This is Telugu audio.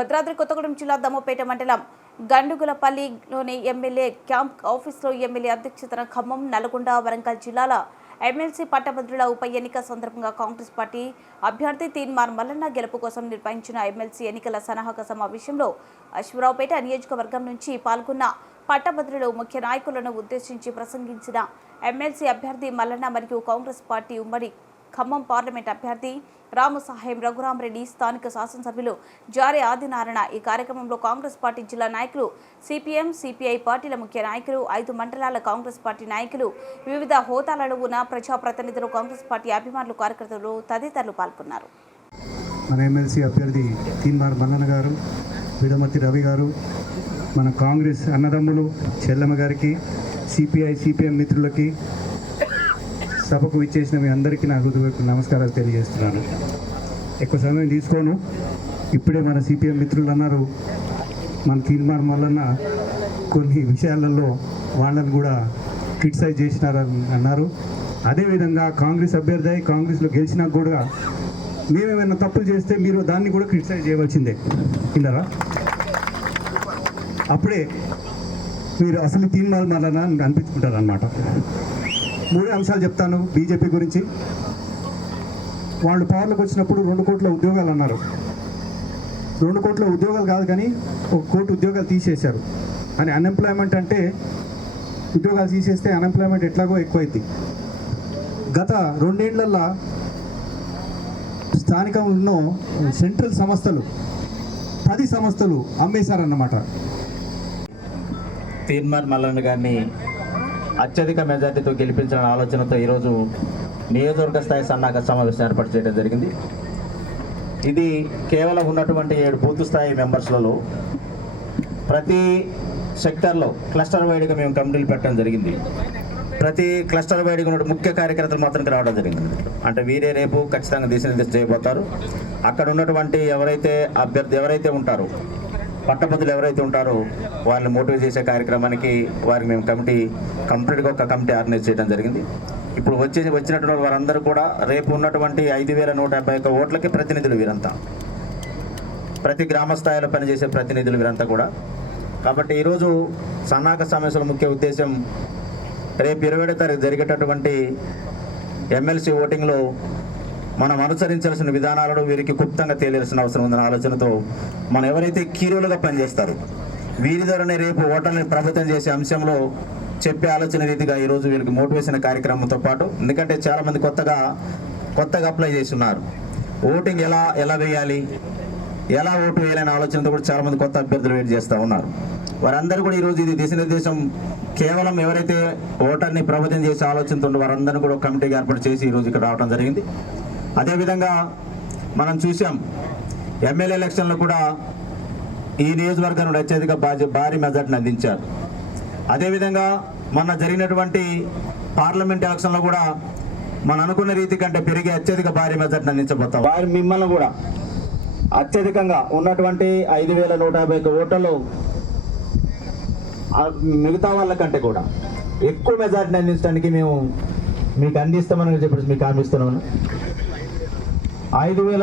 భద్రాద్రి కొత్తగూడెం జిల్లా దమ్మపేట మండలం గండుగులపల్లిలోని ఎమ్మెల్యే క్యాంప్ ఆఫీసులో ఎమ్మెల్యే అధ్యక్షతన ఖమ్మం, నల్గొండ, వరంగల్ జిల్లాల ఎమ్మెల్సీ పట్టభద్రుల ఉప ఎన్నిక సందర్భంగా కాంగ్రెస్ పార్టీ అభ్యర్థి తీన్మార్ మల్లన్న గెలుపు కోసం నిర్వహించిన ఎమ్మెల్సీ ఎన్నికల సన్నాహక సమావేశంలో అశ్వరావుపేట నియోజకవర్గం నుంచి పాల్గొన్న పట్టభద్రులు ముఖ్య నాయకులను ఉద్దేశించి ప్రసంగించిన ఎమ్మెల్సీ అభ్యర్థి మల్లన్న మరియు కాంగ్రెస్ పార్టీ ఉమ్మడి ఖమ్మం పార్లమెంట్ అభ్యర్థి రామసహాయం రఘురామరెడ్డి, స్థానిక శాసనసభ్యులు జారే ఆదినారాయణ. ఈ కార్యక్రమంలో కాంగ్రెస్ పార్టీ జిల్లా నాయకులు, సిపిఎం, సిపిఐ పార్టీల ముఖ్య నాయకులు, 5 మండలాల కాంగ్రెస్ పార్టీ నాయకులు, వివిధ హోదాలలో ఉన్న ప్రజాప్రతినిధులు, కాంగ్రెస్ పార్టీ అభిమానులు, కార్యకర్తలు తదితరులు పాల్గొన్నారు. మన ఎమ్మెల్సీ అభ్యర్థి తీన్మార్ మల్లన్న గారు, విడమర్తి రవి గారు, మన కాంగ్రెస్ అన్నదమ్ములు చెల్లమ్మ గారికి, సిపిఐ, సిపిఎం మిత్రులకి, సభకు ఇచ్చేసిన మీ అందరికీ నా హృదయపూర్వక నమస్కారాలు తెలియజేస్తున్నాను. ఎక్కువ సమయం తీసుకోను. ఇప్పుడే మన సిపిఎం మిత్రులు అన్నారు, మన తీన్మార్ మల్లన్న కొన్ని విషయాలలో వాళ్ళని కూడా క్రిటిసైజ్ చేసినారని అన్నారు. అదేవిధంగా కాంగ్రెస్ అభ్యర్థి కాంగ్రెస్లో గెలిచినా కూడా మేమేమైనా తప్పులు చేస్తే మీరు దాన్ని కూడా క్రిటిసైజ్ చేయవలసిందే. విన్నారా? అప్పుడే మీరు అసలు తీన్మార్ మల్లన్న అనిపించుకుంటారు అన్నమాట. 3 అంశాలు చెప్తాను బీజేపీ గురించి. వాళ్ళు పవర్లోకి వచ్చినప్పుడు 2 కోట్ల ఉద్యోగాలు అన్నారు. 2 కోట్ల ఉద్యోగాలు కాదు కానీ 1 కోటి ఉద్యోగాలు తీసేశారు. అని అన్ఎంప్లాయ్మెంట్ అంటే ఉద్యోగాలు తీసేస్తే అన్ఎంప్లాయ్మెంట్ ఎట్లాగో ఎక్కువైంది. గత 2 ఏళ్లలో స్థానికంలో సెంట్రల్ సంస్థలు 10 సంస్థలు అమ్మేశారన్నమాట. తీన్మార్ మల్లన్న గారిని అత్యధిక మెజార్టీతో గెలిపించిన ఆలోచనతో ఈరోజు నియోజకవర్గ స్థాయి సన్నాహక సమావేశం ఏర్పాటు చేయడం జరిగింది. ఇది కేవలం ఉన్నటువంటి 7 బూత్ స్థాయి మెంబర్స్లలో ప్రతి సెక్టర్లో క్లస్టర్ వైడ్గా మేము కమిటీలు పెట్టడం జరిగింది. ప్రతి క్లస్టర్ వైడ్గా ఉన్న ముఖ్య కార్యకర్తలు మాత్రం రావడం జరిగింది. అంటే వీరే రేపు ఖచ్చితంగా దిశానిర్దేశం చేయబోతారు. అక్కడ ఉన్నటువంటి ఎవరైతే ఉంటారో పట్టభద్రులు ఎవరైతే ఉంటారో వాళ్ళని మోటివేట్ చేసే కార్యక్రమానికి వారికి మేము కంప్లీట్గా ఒక కమిటీ ఆర్గనైజ్ చేయడం జరిగింది. ఇప్పుడు వచ్చినటువంటి వారందరూ కూడా రేపు ఉన్నటువంటి 5,151 ఓట్లకి ప్రతినిధులు వీరంతా, ప్రతి గ్రామ స్థాయిలో పనిచేసే ప్రతినిధులు వీరంతా కూడా. కాబట్టి ఈరోజు సన్నాహక సమావేశంలో ముఖ్య ఉద్దేశం రేపు 27వ తారీఖు జరిగేటటువంటి ఎమ్మెల్సీ ఓటింగ్లో మనం అనుసరించాల్సిన విధానాలను వీరికి క్లుప్తంగా తెలియాల్సిన అవసరం ఉందన్న ఆలోచనతో మనం ఎవరైతే కీరోలుగా పనిచేస్తారో వీరి ద్వారానే రేపు ఓటర్ని ప్రభావితం చేసే అంశంలో చెప్పే ఆలోచన రీతిగా ఈరోజు వీరికి మోటివేషన్ కార్యక్రమంతో పాటు, ఎందుకంటే చాలామంది కొత్తగా అప్లై చేసి ఉన్నారు. ఓటింగ్ ఎలా వేయాలి, ఎలా ఓటు వేయాలనే ఆలోచనతో కూడా చాలామంది కొత్త అభ్యర్థులు వెయిట్ చేస్తూ ఉన్నారు. వారందరూ కూడా ఈరోజు ఇది దిశానిర్దేశం కేవలం ఎవరైతే ఓటర్ని ప్రభావితం చేసే ఆలోచనతో వారందరినీ కూడా కమిటీగా ఏర్పాటు చేసి ఈరోజు ఇక్కడ రావడం జరిగింది. అదేవిధంగా మనం చూసాం ఎమ్మెల్యే ఎలక్షన్లో కూడా ఈ నియోజకవర్గం నుండి అత్యధిక భారీ మెజార్టీని అందించారు. అదేవిధంగా మొన్న జరిగినటువంటి పార్లమెంట్ ఎలక్షన్లో కూడా మనం అనుకున్న రీతి కంటే పెరిగి అత్యధిక భారీ మెజార్టీని అందించబోతాం. వారి మిమ్మల్ని కూడా అత్యధికంగా ఉన్నటువంటి 5,151 ఓట్లలో మిగతా వాళ్ళకంటే కూడా ఎక్కువ మెజార్టీని అందించడానికి మేము మీకు అందిస్తామని చెప్పేసి మీకు హామీ ఇస్తున్నాను. 5,000